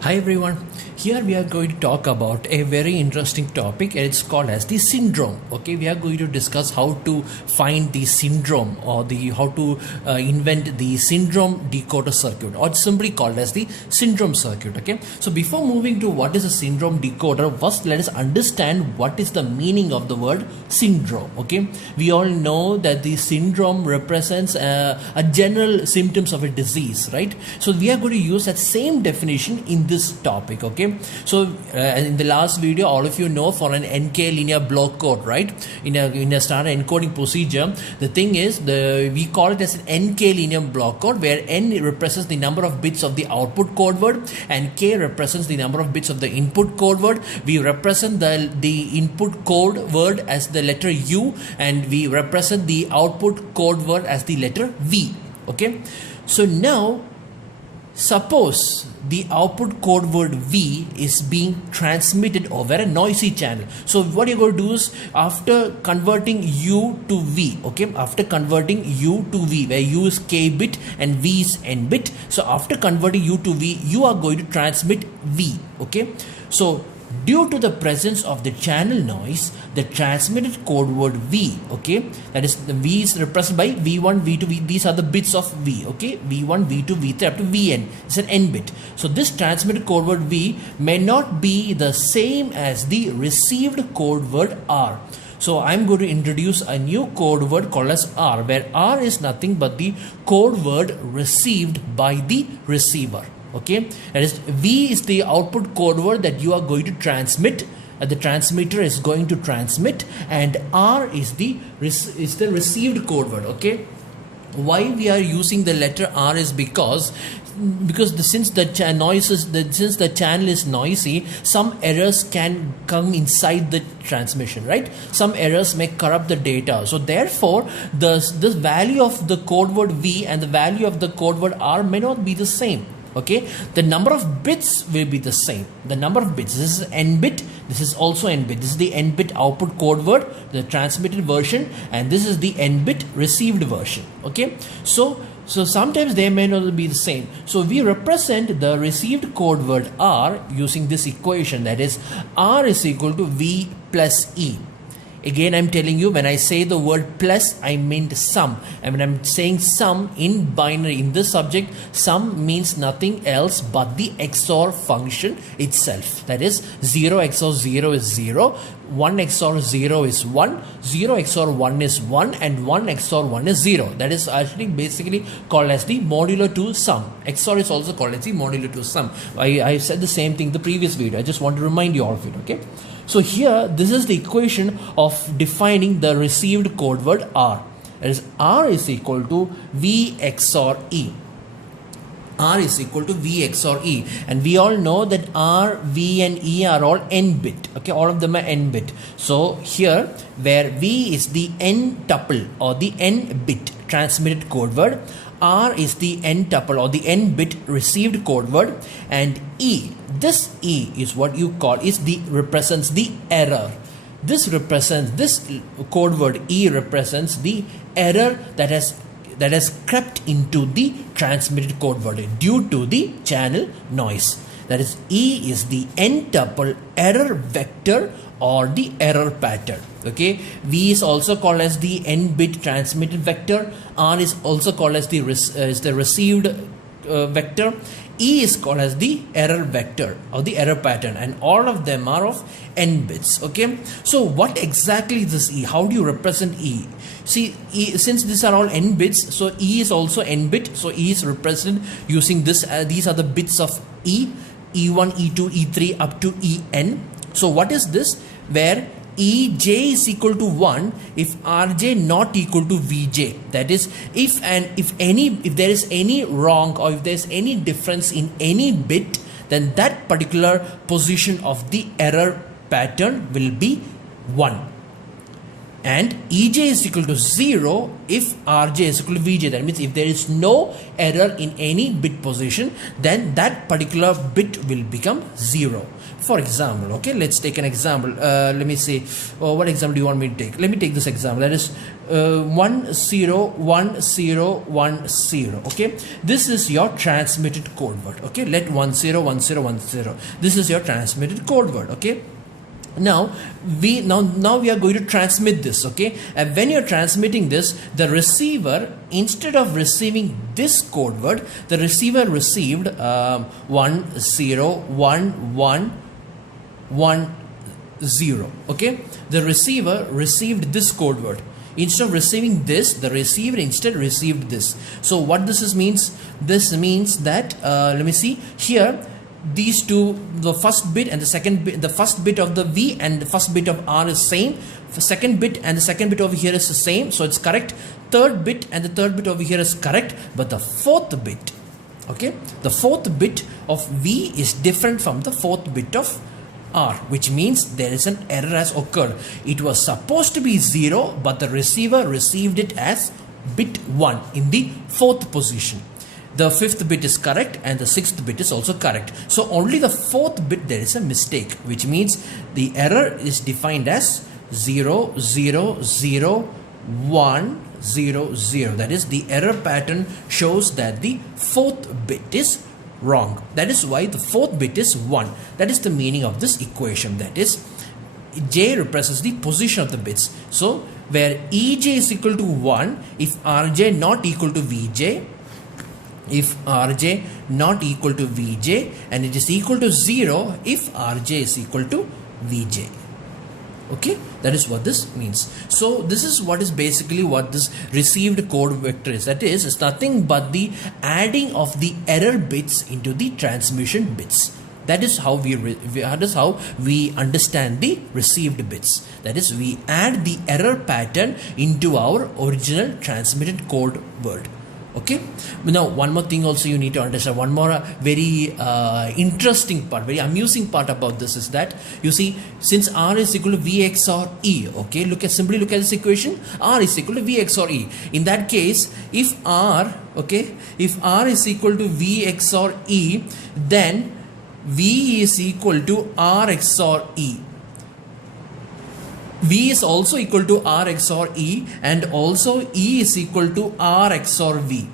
Hi everyone, here we are going to talk about a very interesting topic and it's called as the syndrome. Okay, we are going to discuss how to find the syndrome or how to invent the syndrome decoder circuit, or it's simply called as the syndrome circuit. Okay, so before moving to what is a syndrome decoder, first let us understand what is the meaning of the word syndrome. Okay, we all know that the syndrome represents a general symptoms of a disease, right? So we are going to use that same definition in this topic. Okay, so in the last video, all of you know, for an NK linear block code, right, in a standard encoding procedure, the thing is, we call it as an NK linear block code, where N represents the number of bits of the output code word and K represents the number of bits of the input code word. We represent the input code word as the letter U, and we represent the output code word as the letter V. Okay, so now suppose the output code word V is being transmitted over a noisy channel. So what you're going to do is, after converting U to V, okay, after converting U to V, where U is K bit and V is N bit, so after converting U to V, you are going to transmit V. Okay, so due to the presence of the channel noise, the transmitted code word V, okay, that is, the V is represented by V1, V2, V. These are the bits of V, okay, V1, V2, V3 up to Vn. It's an N bit. So this transmitted code word V may not be the same as the received code word R. So I'm going to introduce a new code word called as R, where R is nothing but the code word received by the receiver. Okay, that is, V is the output code word that you are going to transmit, the transmitter is going to transmit, and R is the received code word. Okay, why we are using the letter R is because since the channel is noisy, some errors can come inside the transmission, right? Some errors may corrupt the data. So therefore, the value of the code word V and the value of the code word R may not be the same. Okay, the number of bits will be the same. The number of bits, this is N bit, this is also N bit. This is the N bit output code word, the transmitted version, and this is the N bit received version. Okay, so sometimes they may not be the same. So we represent the received code word R using this equation, that is, R is equal to V plus E. Again, I'm telling you, when I say the word plus, I mean sum. And when I'm saying sum in binary, in this subject, sum means nothing else but the XOR function itself. That is, 0 XOR 0 is 0, 1 XOR 0 is 1, 0 XOR 1 is 1, and 1 XOR 1 is 0. That is actually basically called as the modulo 2 sum. XOR is also called as the modulo 2 sum. I said the same thing in the previous video. I just want to remind you all of it. Okay. So here, this is the equation of defining the received code word R. That is, R is equal to V XOR E. R is equal to V XOR E. And we all know that R, V and E are all N bit. Okay, all of them are N bit. So here, where V is the N tuple or the N bit transmitted code word, R is the N tuple or the N bit received code word, and E, this E is what you call, represents the error. This code word E represents the error that has crept into the transmitted code word due to the channel noise. That is, E is the N tuple error vector or the error pattern. Okay, V is also called as the N bit transmitted vector. R is also called as the received vector. E is called as the error vector or the error pattern, and all of them are of N bits. Okay, so what exactly is this E? How do you represent E? See, since these are all N bits, so E is also N bit. So E is represented using this. These are the bits of E, E1, E2, E3 up to En. So what is this? Where Ej is equal to 1 if Rj not equal to Vj. That is, if there is any wrong or if there is any difference in any bit, then that particular position of the error pattern will be 1. and Ej is equal to 0 if Rj is equal to Vj. That means if there is no error in any bit position, then that particular bit will become 0. For example, okay, let's take an example. Let me say, what example do you want me to take? Let me take this example. That is 1 0 1 0 1 0. Okay, this is your transmitted code word. Okay, let 1 0 1 0 1 0. This is your transmitted code word. Okay. Now we are going to transmit this. Okay, and when you're transmitting this, the receiver, instead of receiving this code word, the receiver received 1 0 1 1 1 0. Okay, the receiver received this code word. Instead of receiving this, the receiver instead received this. So what this means? This means that let me see here. These two, the first bit and the second bit, the first bit of the V and the first bit of R is same. The second bit and the second bit over here is the same, so it's correct. Third bit and the third bit over here is correct, but the fourth bit, okay, the fourth bit of V is different from the fourth bit of R, which means there is an error has occurred. It was supposed to be 0, but the receiver received it as bit 1 in the fourth position. The fifth bit is correct and the sixth bit is also correct. So only the fourth bit there is a mistake, which means the error is defined as 0 0 0 1 0 0. That is, the error pattern shows that the fourth bit is wrong. That is why the fourth bit is 1. That is the meaning of this equation. That is, J represents the position of the bits. So where Ej is equal to 1 if Rj not equal to Vj, if Rj not equal to Vj, and it is equal to 0 if Rj is equal to Vj. Okay, that is what this means. So this is what is basically what this received code vector is. That is, it's nothing but the adding of the error bits into the transmission bits. That is how we understand the received bits. That is, we add the error pattern into our original transmitted code word. Okay, now one more thing also you need to understand, one more very interesting part, very amusing part about this is that, you see, since R is equal to V XOR E, okay, simply look at this equation, R is equal to V XOR E. In that case, if R is equal to V XOR E, then V is equal to R XOR E. V is also equal to R XOR E, and also E is equal to R XOR V.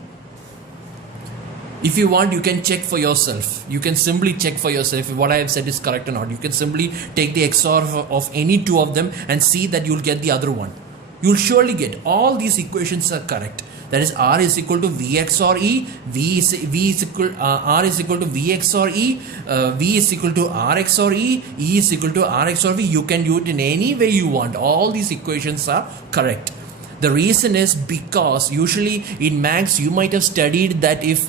If you want, you can check for yourself. You can simply check for yourself if what I have said is correct or not. You can simply take the XOR of any two of them and see that you'll get the other one. You'll surely get all these equations are correct. That is, R is equal to V XOR E, R is equal to V XOR E, V is equal to R XOR E, E is equal to R XOR V. You can do it in any way you want. All these equations are correct. The reason is because usually in maths you might have studied that if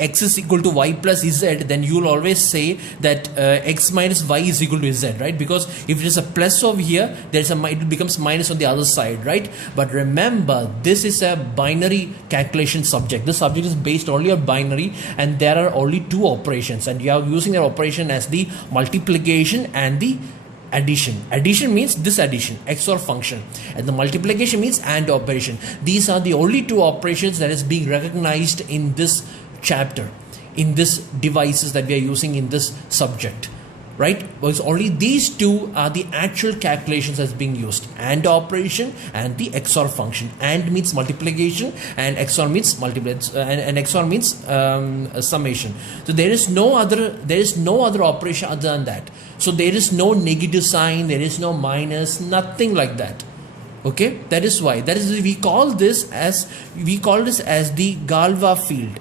x is equal to y plus z, then you'll always say that x minus y is equal to z, right? Because if it is a plus over here, it becomes minus on the other side, right? But remember, this is a binary calculation subject. This subject is based only on binary, and there are only two operations, and you are using that operation as the multiplication and the addition. Addition means this addition, XOR function, and the multiplication means AND operation. These are the only two operations that is being recognized in this chapter, in this devices that we are using in this subject, right? Because only these two are the actual calculations that's being used: AND operation and the XOR function. AND means multiplication and XOR means and XOR means summation. So there is no other operation other than that. So there is no negative sign, there is no minus, nothing like that. Okay, that is why we call this as the Galois field.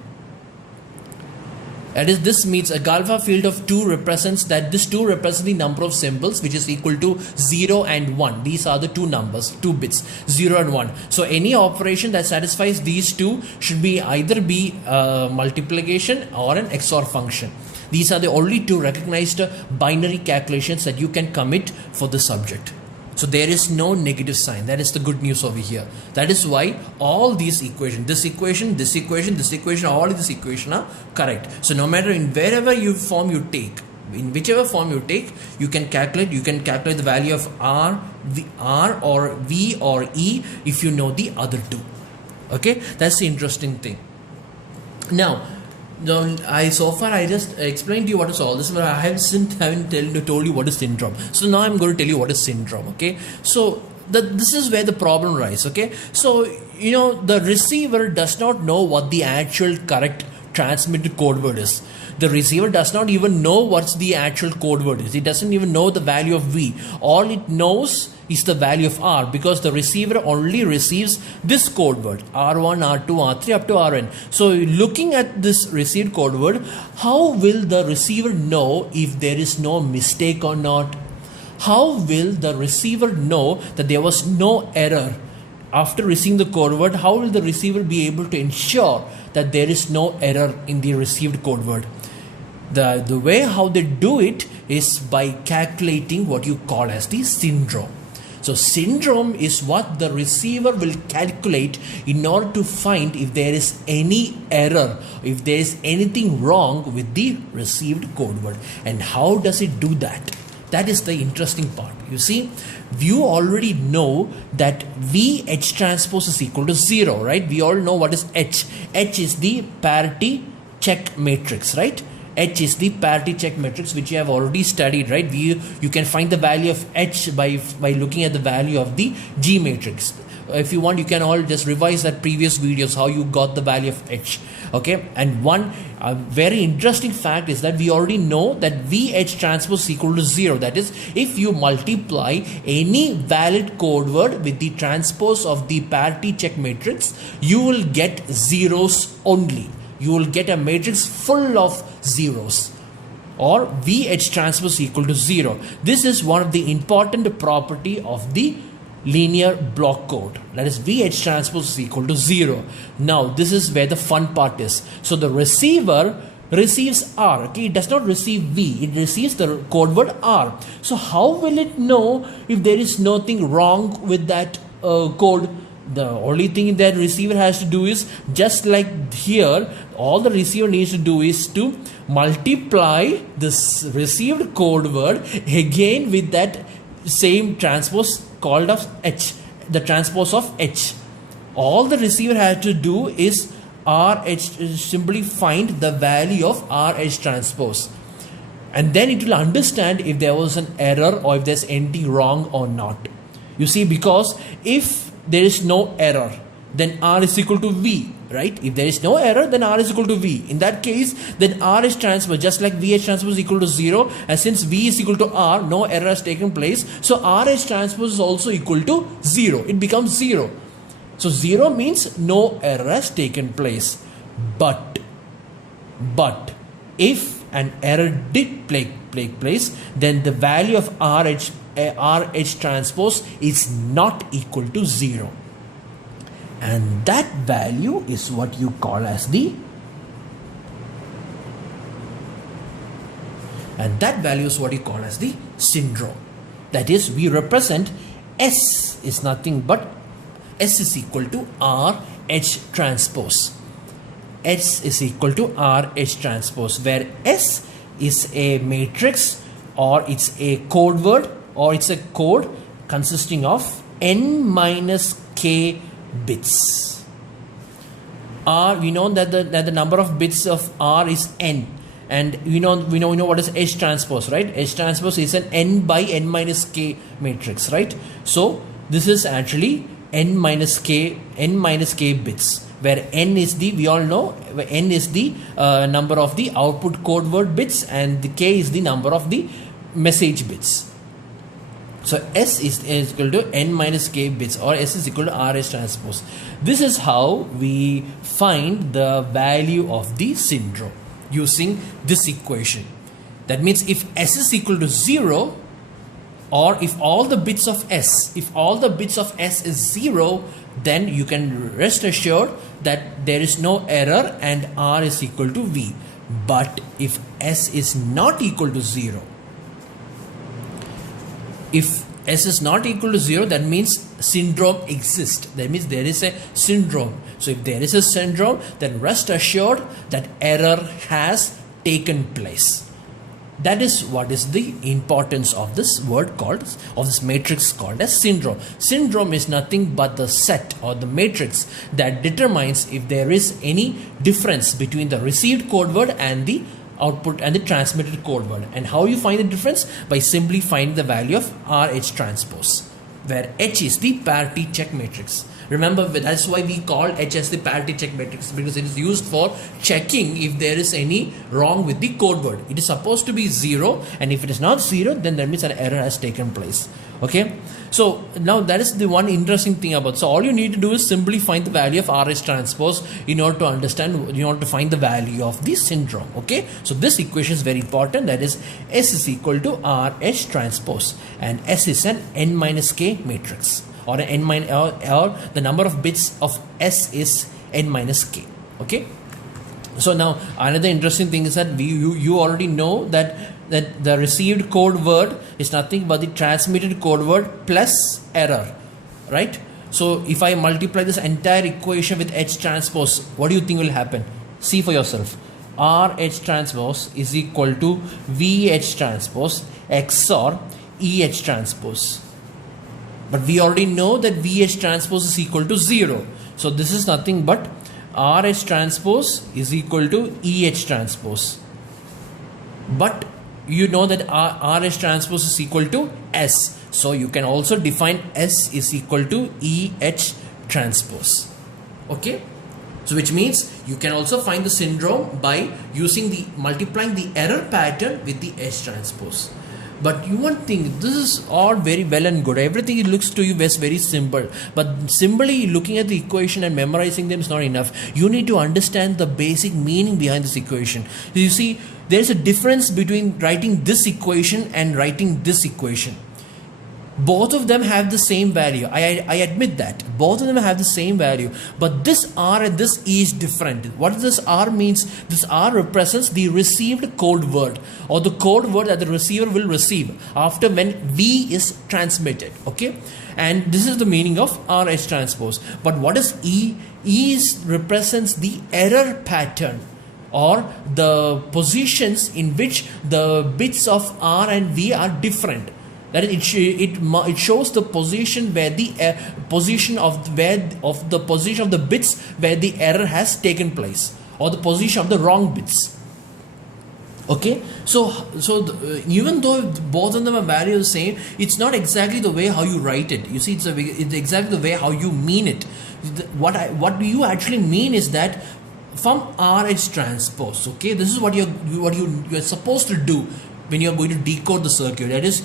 That is, this means a Galois field of 2 represents that this 2 represents the number of symbols, which is equal to 0 and 1. These are the two numbers, 2 bits, 0 and 1. So any operation that satisfies these two should be either be multiplication or an XOR function. These are the only two recognized binary calculations that you can commit for the subject. So there is no negative sign. That is the good news over here. That is why all these equations, this equation, all these equations are correct. So no matter in wherever you form you take, In whichever form you take, you can calculate the value of R or V or E if you know the other two. Okay, that's the interesting thing. Now I just explained to you what is all this, but I haven't told you what is syndrome. So now I'm going to tell you what is syndrome. Okay, so this is where the problem arises. Okay, so the receiver does not know what the actual correct transmitted code word is. The receiver does not even know what's the actual code word is. It doesn't even know the value of V. All it knows is the value of R, because the receiver only receives this code word R1, R2, R3 up to Rn. So looking at this received code word, how will the receiver know if there is no mistake or not? How will the receiver know that there was no error? After receiving the code word, how will the receiver be able to ensure that there is no error in the received code word? The way how they do it is by calculating what you call as the syndrome. So syndrome is what the receiver will calculate in order to find if there is any error, if there is anything wrong with the received code word. And how does it do that? That is the interesting part. You see, you already know that V H transpose is equal to 0, right? We all know what is H. H is the parity check matrix, right? H is the parity check matrix, which you have already studied, right? You can find the value of H by looking at the value of the G matrix. If you want, you can all just revise that previous videos how you got the value of H. Okay, and one very interesting fact is that we already know that VH transpose is equal to 0. That is, if you multiply any valid code word with the transpose of the parity check matrix, you will get zeros only. You will get a matrix full of zeros, or VH transpose equal to 0. This is one of the important property of the linear block code. That is, VH transpose is equal to 0. Now this is where the fun part is. So the receiver receives R. Okay, it does not receive V. It receives the code word R. So how will it know if there is nothing wrong with that code? The only thing that receiver has to do is, just like here, all the receiver needs to do is to multiply this received code word again with that same transpose called of H, the transpose of H. All the receiver has to do is RH, simply find the value of RH transpose, and then it will understand if there was an error or if there's anything wrong or not. You see, because if there is no error, then R is equal to V, right? If there is no error, then R is equal to V. In that case, then R is transpose, just like VH transpose is equal to 0, and since V is equal to R, no error has taken place, so RH transpose is also equal to 0. It becomes 0. So 0 means no error has taken place. But if an error did take place, then the value of RH transpose is not equal to 0. And that value is what you call as the syndrome. That is, we represent S is nothing but S is equal to RH transpose. S is equal to RH transpose, where S is a matrix, or it's a code word, or it's a code consisting of n minus k bits. R, we know that the number of bits of R is n, and we know what is H transpose, right? H transpose is an n by n minus k matrix, right? So this is actually n minus k bits, where n is the, we all know, n is the number of the output code word bits, and the k is the number of the message bits. So S is equal to n minus k bits, or S is equal to RH transpose. This is how we find the value of the syndrome using this equation. That means if S is equal to 0, or if all the bits of S is 0, then you can rest assured that there is no error and R is equal to V. But if S is not equal to 0, if S is not equal to 0, that means syndrome exists. That means there is a syndrome. So if there is a syndrome, then rest assured that error has taken place. That is what is the importance of this word called, of this matrix called as syndrome. Syndrome is nothing but the set or the matrix that determines if there is any difference between the received code word and the output and the transmitted code word. And how you find the difference? By simply finding the value of RH transpose, where H is the parity check matrix. Remember, that's why we call H as the parity check matrix, because it is used for checking if there is any wrong with the code word. It is supposed to be 0, and if it is not 0, then that means an error has taken place. Okay, so now that is the one interesting thing about. So all you need to do is simply find the value of RH transpose in order to understand, in order to find the value of the syndrome. Okay, so this equation is very important. That is, S is equal to RH transpose, and S is an n minus k matrix, or an n minus, or the number of bits of S is n minus k. Okay, so now another interesting thing is that you already know that the received code word is nothing but the transmitted code word plus error, right? So if I multiply this entire equation with H transpose, what do you think will happen? See for yourself. RH transpose is equal to VH transpose XOR EH transpose. But we already know that VH transpose is equal to 0. So this is nothing but RH transpose is equal to EH transpose. But you know that RH transpose is equal to S. So you can also define S is equal to EH transpose. Okay. So which means you can also find the syndrome by using multiplying the error pattern with the H transpose. But you won't think this is all very well and good. Everything it looks to you is very simple. But simply looking at the equation and memorizing them is not enough. You need to understand the basic meaning behind this equation. You see, there is a difference between writing this equation and writing this equation. Both of them have the same value. I admit that. Both of them have the same value. But this R and this E is different. What this R means? This R represents the received code word, or the code word that the receiver will receive after when V is transmitted. Okay? And this is the meaning of RH transpose. But what is E? E represents the error pattern, or the positions in which the bits of R and V are different. That is, it shows the position where the position of the bits where the error has taken place, or the position of the wrong bits. Okay, even though both of them are value the same, it's not exactly the way how you write it. You see, it's exactly the way how you mean it. What do you actually mean is that from RH transpose. Okay, this is what you're supposed to do when you're going to decode the circuit. That is,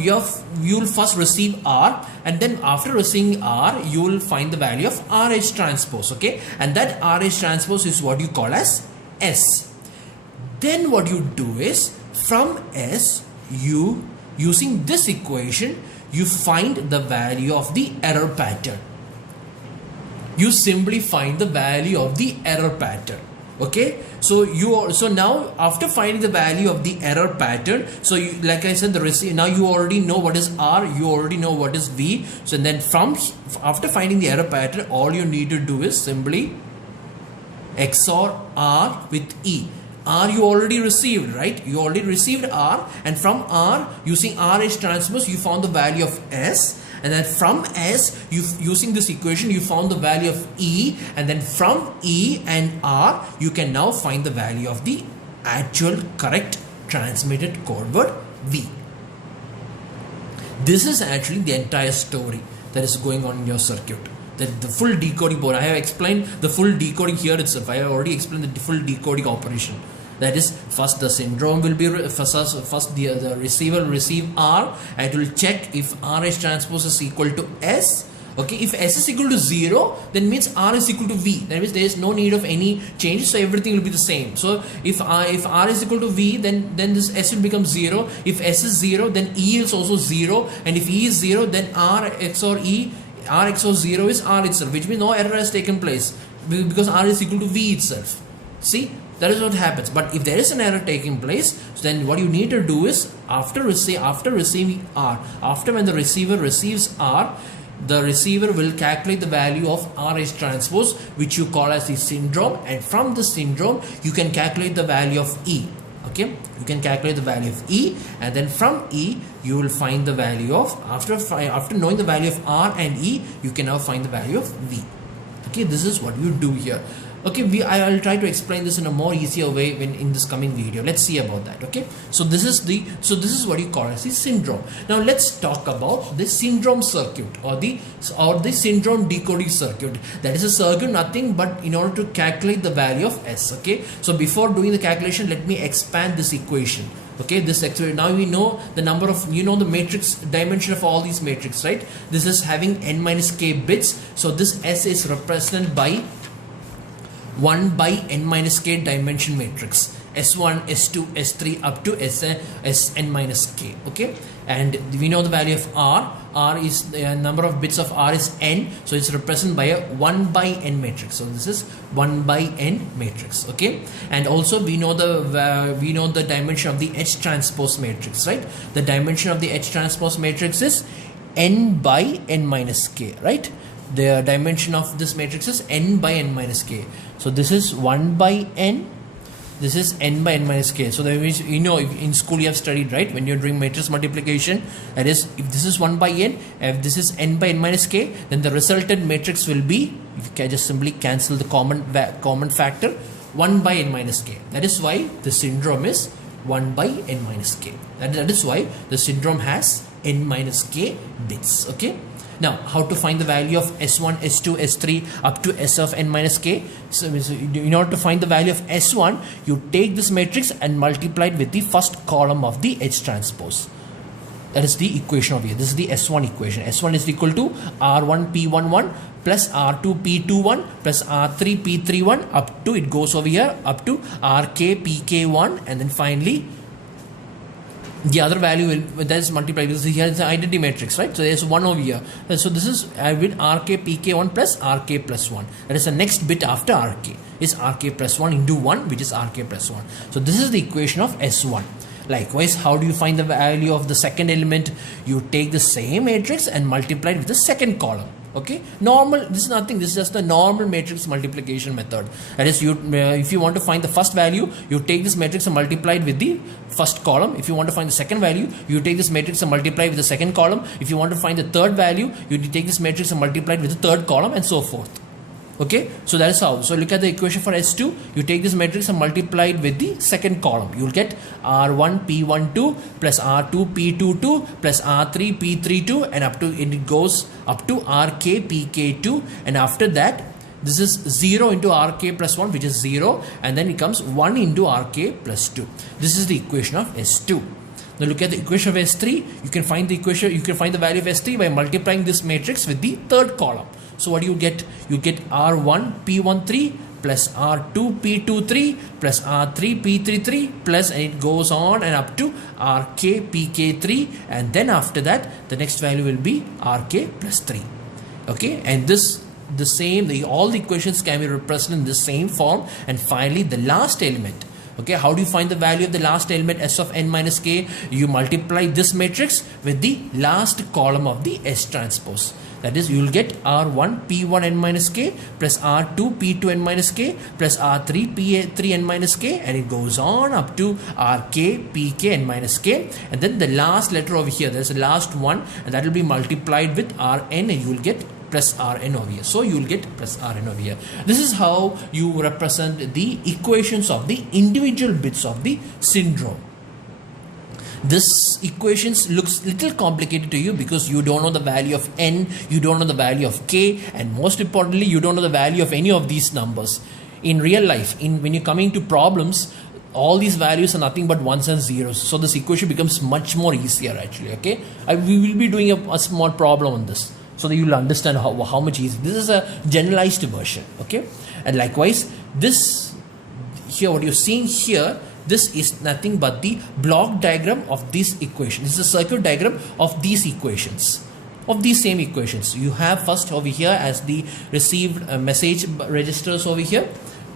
you will first receive R, and then after receiving R, you will find the value of RH transpose. Okay, and that RH transpose is what you call as S. Then what you do is, from S, using this equation, you find the value of the error pattern. You simply find the value of the error pattern. Okay, so now after finding the value of the error pattern, so like I said, now you already know what is R, you already know what is V. So then after finding the error pattern, all you need to do is simply XOR R with E. R you already received, right? You already received R, and from R, using RH transpose, you found the value of S. And then from S, using this equation, you found the value of E. And then from E and R, you can now find the value of the actual correct transmitted code word V. This is actually the entire story that is going on in your circuit. The full decoding board. I have explained the full decoding here itself. I have already explained the full decoding operation. That is, first the syndrome will be first the receiver will receive R, and it will check if RH transpose is equal to S. Okay, if S is equal to 0, then means R is equal to V. That means there is no need of any change, so everything will be the same. So if R is equal to V, then this S will become 0. If S is 0, then E is also 0, and if E is 0, then R XOR E, R XOR 0 is R itself, which means no error has taken place because R is equal to V itself. See? That is what happens. But if there is an error taking place, then what you need to do is, after receiving R, after when the receiver receives R, the receiver will calculate the value of RH transpose, which you call as the syndrome, and from the syndrome you can calculate the value of E. Okay, you can calculate the value of E, and then from E you will find the value of, after knowing the value of R and E, you can now find the value of V. Okay, this is what you do here. Okay, I'll try to explain this in a more easier way when in this coming video. Let's see about that. Okay, so this is what you call as the syndrome. Now let's talk about the syndrome circuit, or the syndrome decoding circuit. That is a circuit nothing but in order to calculate the value of S. Okay, so before doing the calculation, let me expand this equation. Okay, now we know the number of, the matrix dimension of all these matrices, right? This is having n minus k bits, so this S is represented by 1 by n minus k dimension matrix, S1, S2, S3 up to Sn minus k. Okay, and we know the value of R is the number of bits of R is n, so it's represented by a 1 by n matrix. So this is 1 by n matrix. Okay, and also we know the dimension of the H transpose matrix, right? The dimension of the H transpose matrix is n by n minus k, right? The dimension of this matrix is n by n minus k. So this is 1 by n, this is n by n minus k. So that means, if in school you have studied, right, when you're doing matrix multiplication, that is, if this is 1 by n, if this is n by n minus k, then the resultant matrix will be, you can just simply cancel the common factor, 1 by n minus k. That is why the syndrome is 1 by n minus k. That is why the syndrome has n minus k bits. Okay. Now, how to find the value of S1, S2, S3 up to S of n minus k? So in order to find the value of S1, you take this matrix and multiply it with the first column of the H transpose. That is the equation over here. This is the S1 equation. S1 is equal to R1 P11 plus R2 P21 plus R3 P31 up to, it goes over here, up to RK PK1, and then finally the other value will, that is multiplied, because here is the identity matrix, right? So there's 1 over here. So this is with RK PK1 plus RK plus 1. That is the next bit after RK is RK plus 1 into 1, which is RK plus 1. So this is the equation of S1. Likewise, how do you find the value of the second element? You take the same matrix and multiply it with the second column. Okay, normal, this is nothing, this is just the normal matrix multiplication method. That is, if you want to find the first value, you take this matrix and multiply it with the first column. If you want to find the second value, you take this matrix and multiply with the second column. If you want to find the third value, you take this matrix and multiply it with the third column, and so forth. Okay, so that is how. So look at the equation for S2. You take this matrix and multiply it with the second column. You will get R1 P12 plus R2 P22 plus R3 P32, and up to, it goes up to RK PK2, and after that this is 0 into RK plus 1, which is 0, and then it comes 1 into RK plus 2. This is the equation of S2. Now look at the equation of S3. You can find the equation, you can find the value of S3 by multiplying this matrix with the third column. So what do you get? You get R1 P13 plus R2 P23 plus R3 P33 plus, and it goes on and up to RK PK3, and then after that the next value will be RK plus 3. Okay, and all the equations can be represented in the same form. And finally the last element. Okay, how do you find the value of the last element, S of n minus k? You multiply this matrix with the last column of the S transpose. That is, you will get R1 P1 n minus k plus R2 P2 n minus k plus R3 P3 n minus k, and it goes on up to RK PK n minus k, and then the last letter over here, there's the last one, and that will be multiplied with Rn, and you will get plus Rn over here. So you will get plus Rn over here. This is how you represent the equations of the individual bits of the syndrome. This equations looks little complicated to you because you don't know the value of n, you don't know the value of k, and most importantly, you don't know the value of any of these numbers. In real life, when you're coming to problems, all these values are nothing but ones and zeros. So this equation becomes much more easier actually. Okay, we will be doing a small problem on this, so that you will understand how much easier. This is a generalized version. Okay, and likewise, this here, what you're seeing here, this is nothing but the block diagram of this equation. This is a circuit diagram of these equations, of these same equations. You have first over here as the received message registers over here,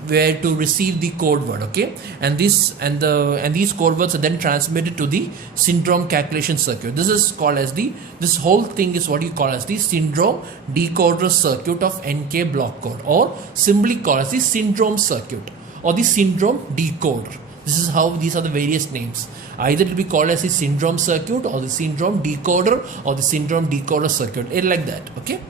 where to receive the code word. Okay, and these code words are then transmitted to the syndrome calculation circuit. This is called as this whole thing is what you call as the syndrome decoder circuit of NK block code, or simply called as the syndrome circuit or the syndrome decoder. This is how these are the various names. Either it will be called as the syndrome circuit or the syndrome decoder or the syndrome decoder circuit, like that. Okay.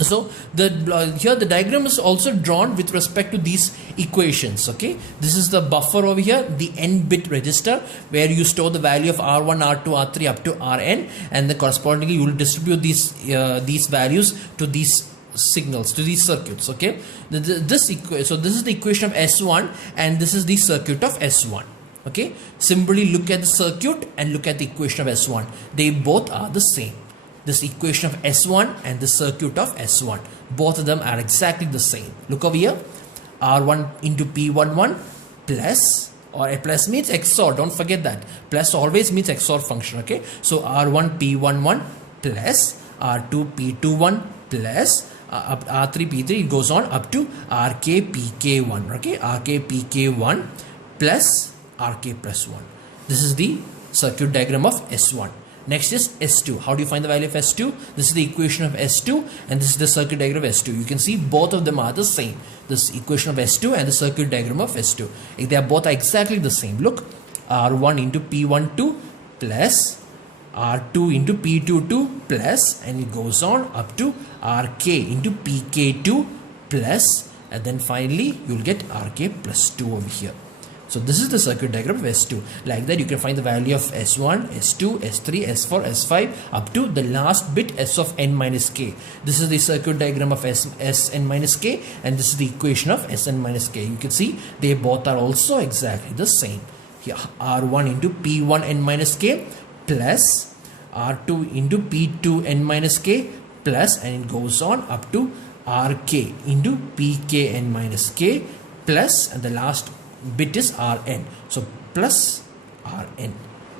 So here the diagram is also drawn with respect to these equations. Okay, this is the buffer over here, the n bit register, where you store the value of R1, R2, R3 up to Rn, and then correspondingly you will distribute these values to these signals, to these circuits. Okay, so this is the equation of S1, and this is the circuit of S1. Okay, simply look at the circuit and look at the equation of S1. They both are the same. This equation of S1 and the circuit of S1, both of them are exactly the same. Look over here, R1 into P11 plus, or a plus means XOR, don't forget that. Plus always means XOR function. Okay, so R1 P11 plus R2 P21 plus R3 P3, it goes on up to RK PK1. Okay, RK PK1 plus RK plus 1. This is the circuit diagram of S1. Next is S2. How do you find the value of S2? This is the equation of S2, and this is the circuit diagram of S2. You can see both of them are the same. This equation of S2 and the circuit diagram of S2. They are both exactly the same. Look, R1 into P12 plus R2 into P22 plus, and it goes on up to RK into PK2 plus, and then finally you will get RK plus 2 over here. So this is the circuit diagram of S2. Like that you can find the value of S1, S2, S3, S4, S5 up to the last bit S of n minus k. This is the circuit diagram of Sn minus k, and this is the equation of Sn minus k. You can see they both are also exactly the same. Here R1 into P1 n minus k plus R2 into P2 n minus k plus, and it goes on up to RK into PK n minus k plus, and the last bit is Rn. So plus Rn.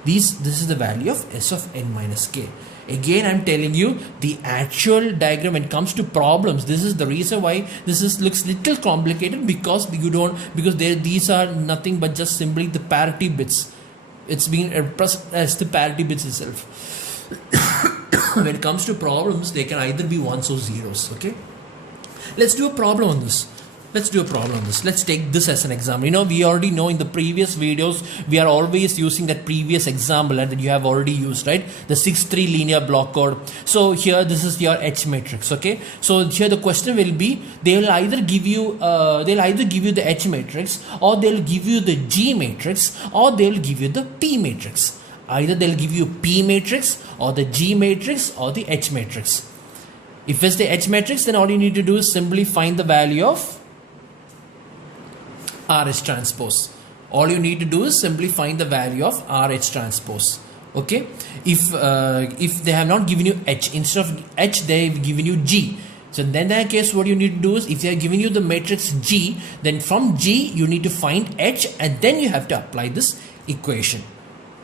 This is the value of S of n minus k. Again, I'm telling you the actual diagram when it comes to problems. This is the reason why this looks little complicated, because these are nothing but just simply the parity bits. It's being expressed as the parity bits itself. When it comes to problems, they can either be ones or zeros. Okay, let's do a problem on this. Let's take this as an example. We already know in the previous videos, we are always using that previous example and that you have already used, right? The 6-3 linear block code. So here, this is your H matrix. Okay. So here the question will be, they will either give you the H matrix, or they'll give you the G matrix, or they'll give you the P matrix. Either they'll give you P matrix or the G matrix or the H matrix. If it's the H matrix, then all you need to do is simply find the value of RH transpose. All you need to do is simply find the value of RH transpose. Okay. If they have not given you H, instead of H they have given you G. So then in that case, what you need to do is, if they are giving you the matrix G, then from G you need to find H, and then you have to apply this equation.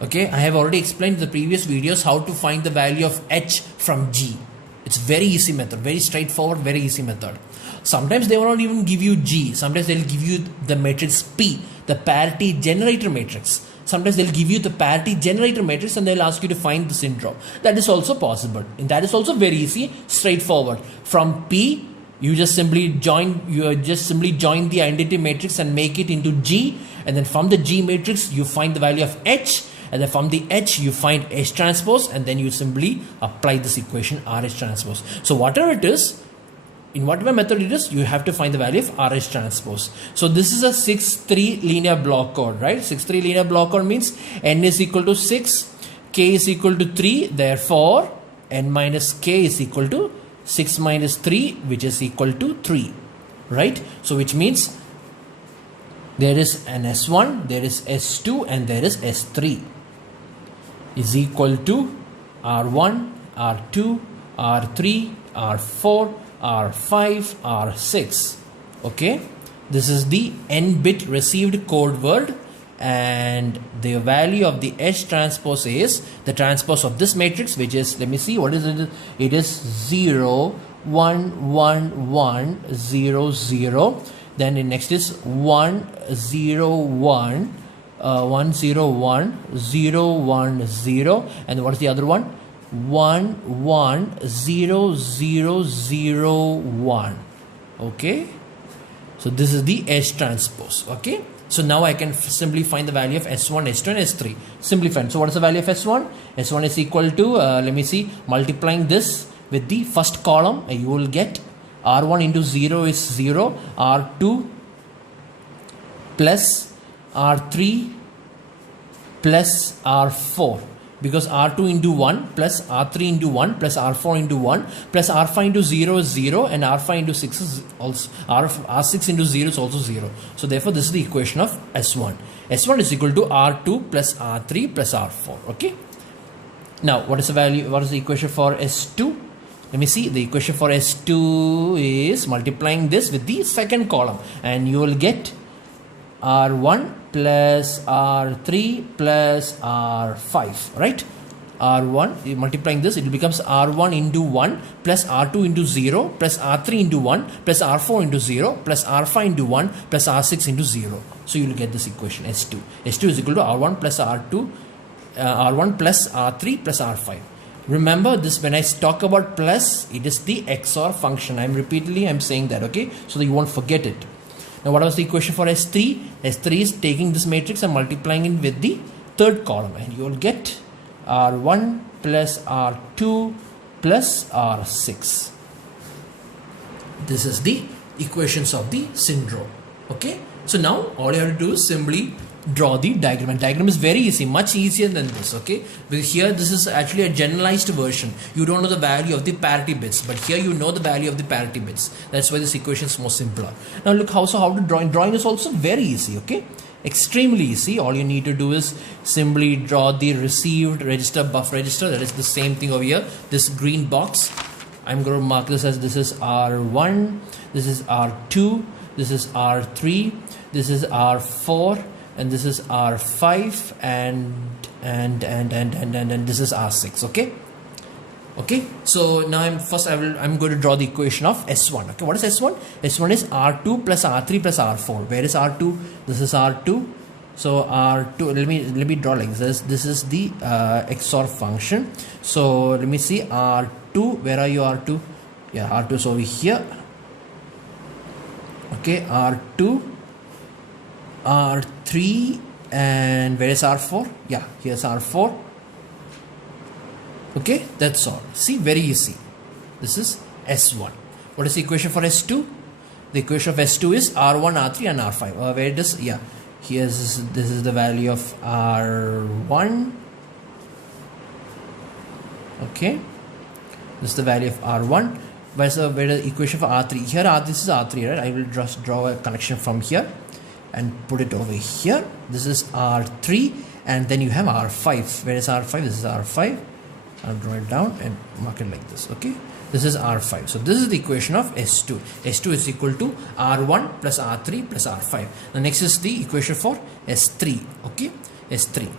Okay. I have already explained in the previous videos how to find the value of H from G. It's very easy method, very straightforward, very easy method. Sometimes they will not even give you G. Sometimes they'll give you the matrix P, the parity generator matrix. Sometimes they'll give you the parity generator matrix and they'll ask you to find the syndrome. That is also possible. And that is also very easy, straightforward. From P, you just simply join the identity matrix and make it into G. And then from the G matrix, you find the value of H. And then from the H, you find H transpose. And then you simply apply this equation RH transpose. So whatever it is, in whatever method it is, you have to find the value of RH transpose. So this is a 6-3 linear block code, right? 6-3 linear block code means n is equal to 6, k is equal to 3. Therefore, n minus k is equal to 6 minus 3, which is equal to 3, right? So which means there is an S1, there is S2, and there is S3 is equal to R1, R2, R3, R4, R5, R6. Okay, this is the n bit received code word, and the value of the H transpose is the transpose of this matrix, which is, let me see, what is it? It is 0, 1, 1, 1, 0, 0. Then the next is 1, 0, 1, 1, 0, 1, 0, 1, 0. And what is the other one? 1, 1, 0, 0, 0, 1. Okay. So this is the H transpose. Okay. So now I can simply find the value of S1, S2 and S3. Simplify. So what is the value of S1? S1 is equal to, let me see, multiplying this with the first column, you will get R1 into 0 is 0, R2 plus R3 plus R4, because R2 into 1 plus R3 into 1 plus R4 into 1 plus R5 into 0 is 0, and R5 into 6 is also R6 into 0 is also 0. So therefore this is the equation of S1. S1 is equal to R2 plus R3 plus R4. Okay. Now what is the value, what is the equation for S2? Let me see, the equation for S2 is multiplying this with the second column, and you will get R1 plus R3 plus R5, right? R1, multiplying this, it becomes R1 into 1 plus R2 into 0 plus R3 into 1 plus R4 into 0 plus R5 into 1 plus R6 into 0. So you will get this equation S2. S2 is equal to R1 plus R2, R1 plus R3 plus R5. Remember this, when I talk about plus, it is the XOR function. I'm saying that, okay, so that you won't forget it. Now what was the equation for S3? S3 is taking this matrix and multiplying it with the third column, and you will get R1 plus R2 plus R6. This is the equations of the syndrome. Okay, so now all you have to do is simply draw the diagram, and diagram is very easy, much easier than this. Okay, because here this is actually a generalized version. You don't know the value of the parity bits, but here you know the value of the parity bits. That's why this equation is more simpler. Now look how to draw. Drawing is also very easy. Okay, extremely easy. All you need to do is simply draw the received register, buffer register. That is the same thing over here, this green box. I'm going to mark this as, this is R1, this is R2, this is R3, this is R4, and this is R5, and this is R6. Okay, so now I'm going to draw the equation of S1. Okay, what is S1? S1 is R2 plus R3 plus R4. Where is R2? This is R2. So R2, let me draw like this. This is the XOR function. So let me see, R2, where are you, R2? Yeah, R2 is over here. Okay, R2, R3, and where is R4? Yeah, here's R4. Okay, that's all. See, very easy. This is S1. What is the equation for S2? The equation of S2 is R1, R3 and R5. Where it is? Yeah, this is the value of R1. Okay, this is the value of R1. Where's the equation for R3? Here, this is R3, right? I will just draw a connection from here and put it over here. This is R3, and then you have R5. Where is R5? This is R5. I'll draw it down and mark it like this. Okay, this is R5. So this is the equation of S2. S2 is equal to R1 plus R3 plus R5. The next is the equation for S3. Okay, S3.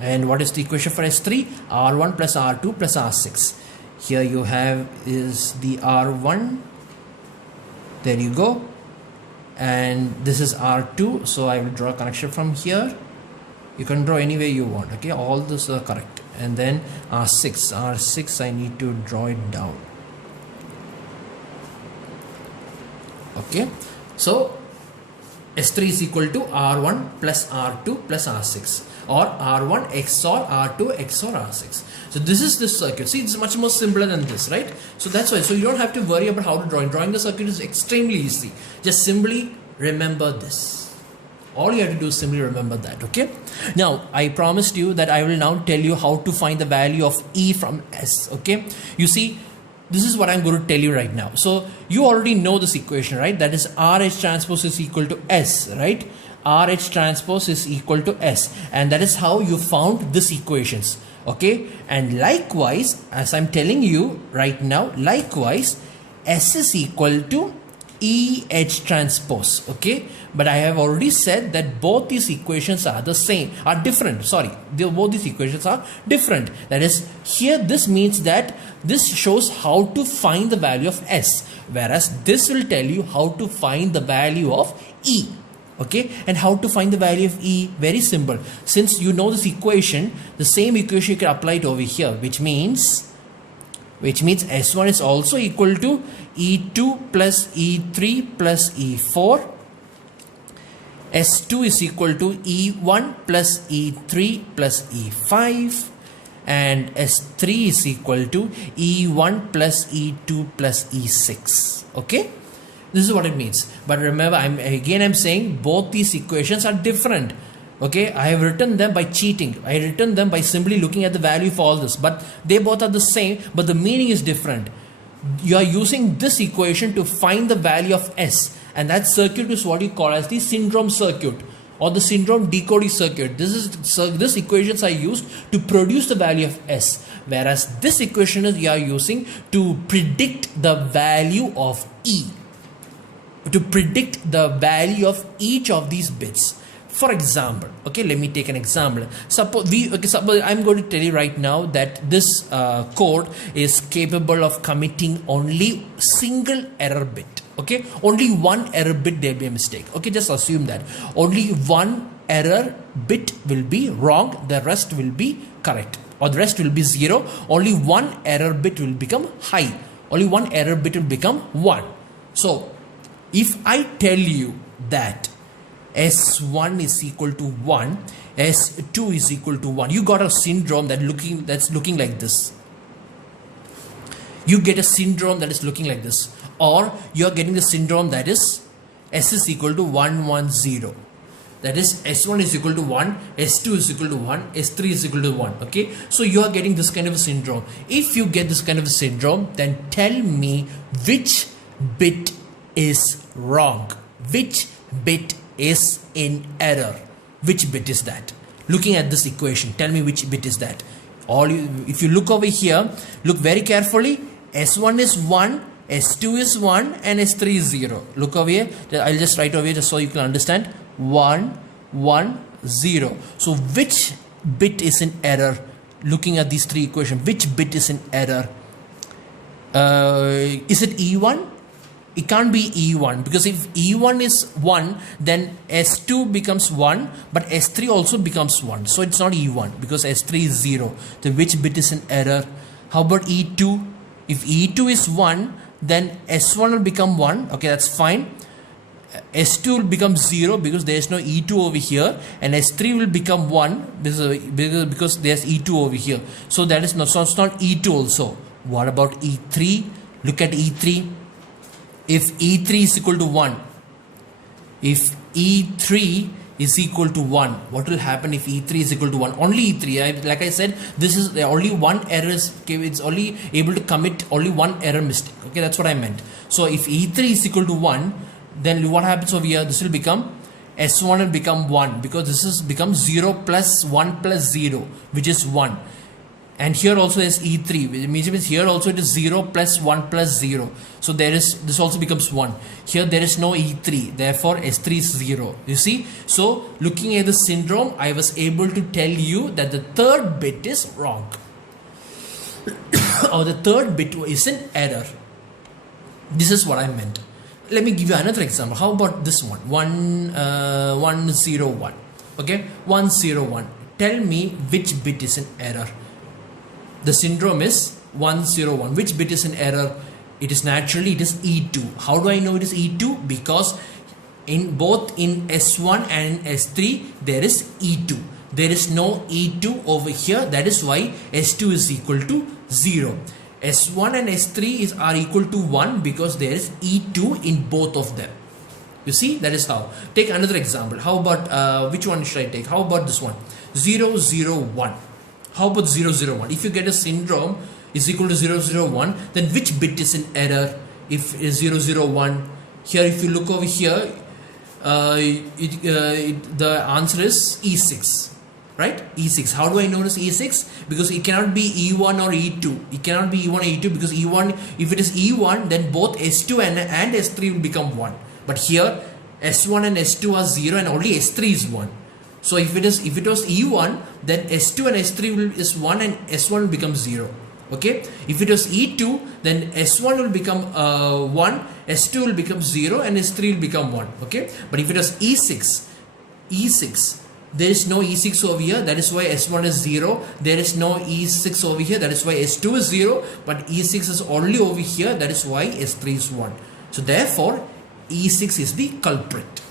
And what is the equation for S3? R1 plus R2 plus R6. Here you have is the R1. There you go. And this is R2. So I will draw a connection from here. You can draw any way you want. Okay, all this are correct. And then R6 I need to draw it down. Okay, so S3 is equal to R1 plus R2 plus R6, or R1 XOR R2 XOR R6. So this is this circuit. See, it's much more simpler than this, right? So that's why. So you don't have to worry about how to draw. Drawing the circuit is extremely easy. Just simply remember this. All you have to do is simply remember that. Okay, now I promised you that I will now tell you how to find the value of E from S. Okay, you see, this is what I'm going to tell you right now. So you already know this equation, right? That is RH transpose is equal to S, right? RH transpose is equal to S, and that is how you found this equations. Okay, and likewise, as I'm telling you right now, likewise S is equal to EH transpose. Okay, but I have already said that both these equations are the same, are different. Sorry, both these equations are different. That is, here this means that this shows how to find the value of S, whereas this will tell you how to find the value of E. Okay, and how to find the value of E? Very simple. Since you know this equation, the same equation you can apply it over here, which means S1 is also equal to E2 plus E3 plus E4, S2 is equal to E1 plus E3 plus E5, and S3 is equal to E1 plus E2 plus E6. Okay, this is what it means. But remember, I'm saying both these equations are different. Okay, I have written them by cheating. I written them by simply looking at the value for all this, but they both are the same, but the meaning is different. You are using this equation to find the value of S, and that circuit is what you call as the syndrome circuit or the syndrome decoding circuit. This equations are used to produce the value of S, whereas this equation is you are using to predict the value of E, to predict the value of each of these bits. For example, okay, let me take an example. Suppose I'm going to tell you right now that this code is capable of committing only single error bit. Okay, only one error bit there will be a mistake. Okay, just assume that only one error bit will be wrong, the rest will be correct, or the rest will be 0. Only one error bit will become high, only one error bit will become 1. So if I tell you that S1 is equal to 1, S2 is equal to 1, you got a syndrome that's looking like this. You get a syndrome that is looking like this, or you are getting the syndrome that is S is equal to 1 1 0. That is S1 is equal to 1, S2 is equal to 1, S3 is equal to 1. Okay, so you are getting this kind of a syndrome. If you get this kind of a syndrome, then tell me which bit is wrong, which bit is in error, which bit is that? Looking at this equation, tell me which bit is that. If you look over here, look very carefully. S1 is 1, S2 is 1, and S3 is 0. Look over here. I'll just write over here just so you can understand. 1 1 0. So which bit is in error? Looking at these three equations, which bit is in error? Is it E1? It can't be E1, because if E1 is 1, then S2 becomes 1, but S3 also becomes 1. So it's not E1 because S3 is 0. So which bit is in error? How about E2? If E2 is 1, then S1 will become 1. Okay, that's fine. S2 will become 0 because there is no E2 over here, and S3 will become 1 because there's E2 over here. So that is not, so it's not E2 also. What about E3? Look at E3. If E3 is equal to 1, if E3 is equal to 1, what will happen if E3 is equal to 1? Only E3. Like I said, this is only one error. It's only able to commit only one error mistake. Okay, that's what I meant. So if E3 is equal to 1, then what happens over here? This will become S1 will become 1 because this is become 0 plus 1 plus 0, which is 1. And here also is E3, which means here also it is 0 plus 1 plus 0. So this also becomes 1. Here there is no E3, therefore S3 is 0. You see? So looking at the syndrome, I was able to tell you that the third bit is wrong. Or the third bit is an error. This is what I meant. Let me give you another example. How about this one? 101. Okay? 101. Tell me which bit is an error. The syndrome is 101. Which bit is in error? It is E2. How do I know it is E2? Because in both in S1 and S3 there is E2. There is no E2 over here. That is why S2 is equal to 0. S1 and S3 are equal to 1 because there is E2 in both of them. You see, that is how. Take another example. How about which one should I take? How about this one? 001. How about 001? If you get a syndrome is equal to 001, then which bit is in error? If is 001, here if you look over here, the answer is E6, right? E6. How do I notice E6? Because it cannot be E1 or E2. It cannot be E1 or E2 because E1, if it is E1, then both S2 and S3 will become 1. But here S1 and S2 are 0 and only S3 is 1. So if it was E1, then S2 and S3 is 1 and S1 will become 0. Okay. If it was E2, then S1 will become 1, S2 will become 0 and S3 will become 1. Okay. But if it was E6, there is no E6 over here. That is why S1 is 0. There is no E6 over here. That is why S2 is 0. But E6 is only over here. That is why S3 is 1. So therefore, E6 is the culprit.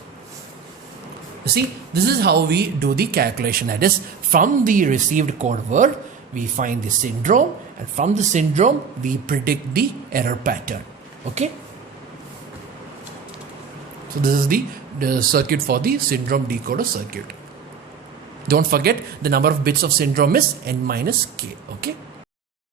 You see, this is how we do the calculation. That is, from the received code word, we find the syndrome, and from the syndrome, we predict the error pattern. Okay. So this is the circuit for the syndrome decoder circuit. Don't forget, the number of bits of syndrome is n minus k. Okay.